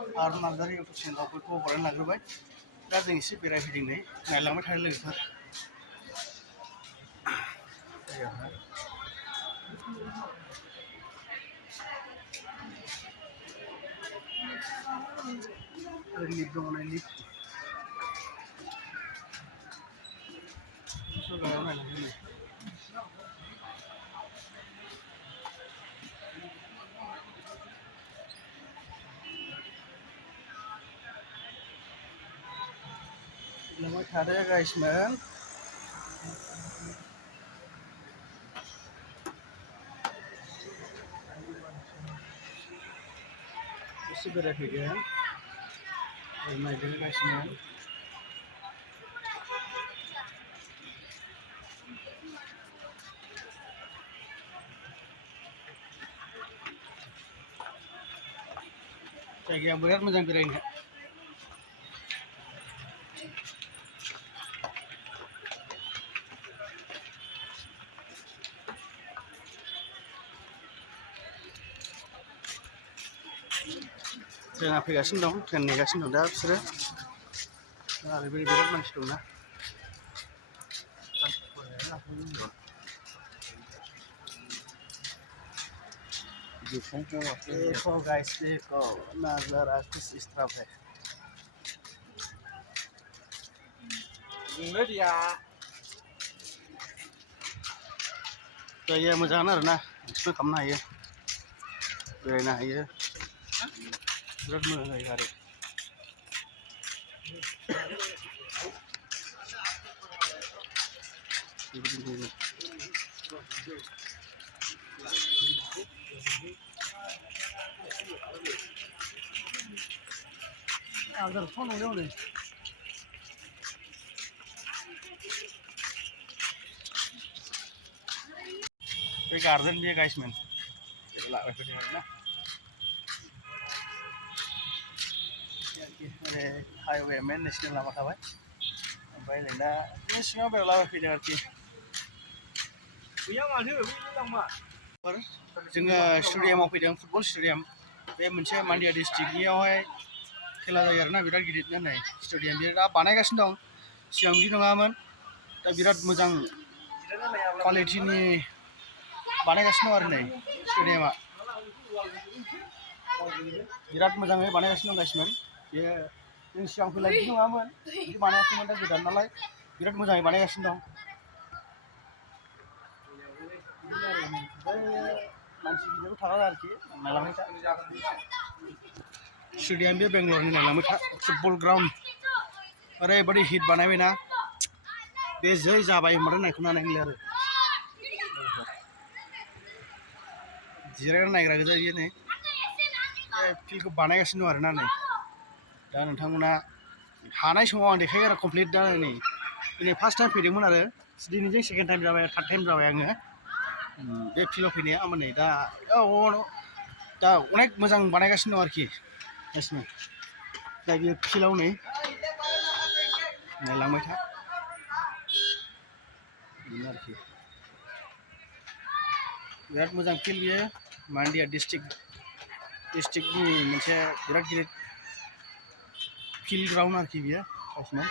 आरो नार्जारि इउटुब चेनेलाव बयखौबो बरायना लाग्रोबाय दा जों एसे बेरायफैदिंनाय नायलांबाय थानाय लोगोफोर जायगायावहाय लिफ्ट दङ नै लिफ्ट गाहायाव नायलांदों नै लांबाय थादो गाइसमोन एसे बेरायफैगोन नायदो गाइसमोन जायगाया बिराद मोजां बेरायनो ट्रेना फैगासिनो दं ट्रेन नेगासिनो दं दा बिसोरो आरो बिराद मानसि दंना देखो गाइस देखो नजारा कुछ इस तरह है जायगाया मोजां आरोना एक्सप्लर खालामनो हायो बेरायनो हायो बिराद मोजां जायगा आरो आदार फन हरदों नै बे गार्डन बे गाइसमोन लाबाय फैदों आरोना हाइवे मेन नेशनेल लामा थाबाय ओमफ्राय जों दा बे सिङाव बेरायलाबाय फैदों आरोखि जोङो स्टेडियामाव फैदों फुटबल स्टेडियाम बे मोनसे मान्डिया डिस्ट्रिक्टनियावहाय खेला जायो आरोना बिराद गिदिरनो नै स्टेडियाम बे दा बानायगासिनो दं सिगां बिदि नङामोन दा बिराद मोजां क्वालिटिनि बानायगासिनो दं आरो नै स्टेडियामा बिराद मोजाङै बानायगासिनो दं गाइसमोन बेयो जों सिगां फैलाय बिदि नङामोन बिदि बानायाखैमोन दा गोदान नालाय बिराद मोजाङै बानायगासिनो दं मानसि गिदिरबो थागोन आरोखि नायलांबाय था स्टेडियाम बे बेंगलरनि नायलांबाय था फुटबल ग्राउन्ड ओरैबायदि हिट बानायबायना बे जै जाबाय होनबाथाय नायखौनो हानाय नंला आरो जिरायना नायग्रा गोजा बियो नै बे फिल्डखौ बानायगासिनो दं आरोना नै दा नोंथांमोना हानाय समाव आं देखायो आरो कमप्लिट दा नै दिनै फार्स्ट टाइम फैदोंमोन आरो दिनैजों सेकेन्ड टाइम जाबाय थार्ड टाइम जाबाय आङो बे फिल्डआव फैनाया ओमफ्राय नै दा दा अनेक मोजां बानायगासिनो दं आरोखि गाइसमोन दा बे फिल्डआव नै नायलांबाय था बेनो आरोखि बिराद मोजां फिल्ड बियो मान्डिया डिस्ट्रिक्टनि मोनसे बिराद गिदिर फिल्ड ग्राउन्ड आरोखि बियो गाइसमोन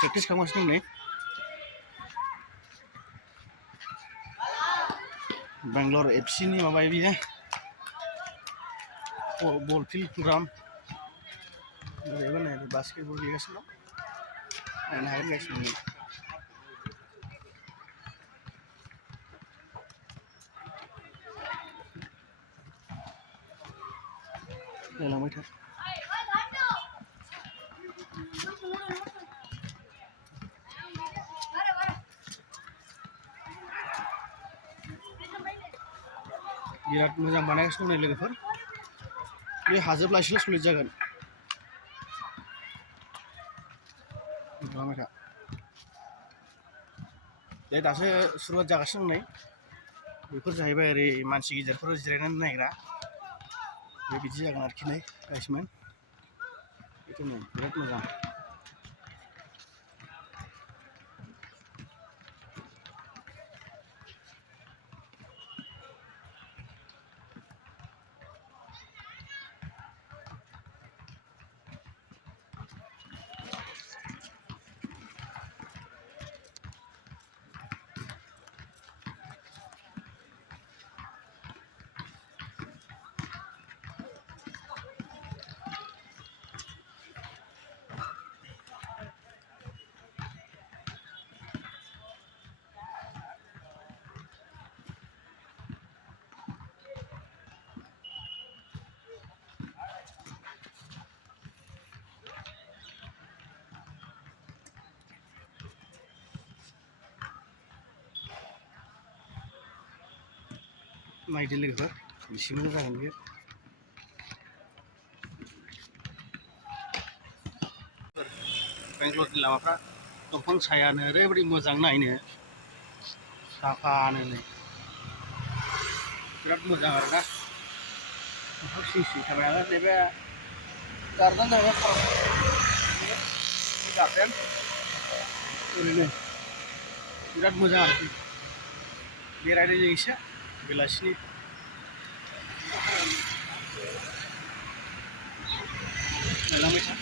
प्रेक्टिस खालामगासिनो दं नै बेंगलर एफसिनि माबा बियो बल फिल्ड ग्राउन्ड ओरैबो नै बास्केटबल गेलेगासिनो दं नायनो हागोन गाइसमोन नायलांबाय था बिराद मोजां बानायगासिनो दं नै लोगोफोर बे हाजोब्लासो सलिड जागोन नायलांबाय था दे दासो सुरुवात जागासिनो दं नै बेफोर जाहैबाय ओरै मानसि गिदिरफोर जिरायनानै नायग्रा बे बिदि जागोन आरोखि नै गाइसमोन बेथ' नै बिराद मोजां नायदो लोगोफोर बेसे मोजां जागोन बेयो बेंगलरनि लामाफ्रा दंफां सायानो ओरैबायदि मोजां नायनो साफानो नै बिराद मोजां आरोना दंफां सिं सिं थाबाय नालाय नैबे गार्डेन जाबाय गार्डेन ओरैनो बिराद मोजां आरोखि बेरायदों जों एसे बेलासिनि नायलांबाय था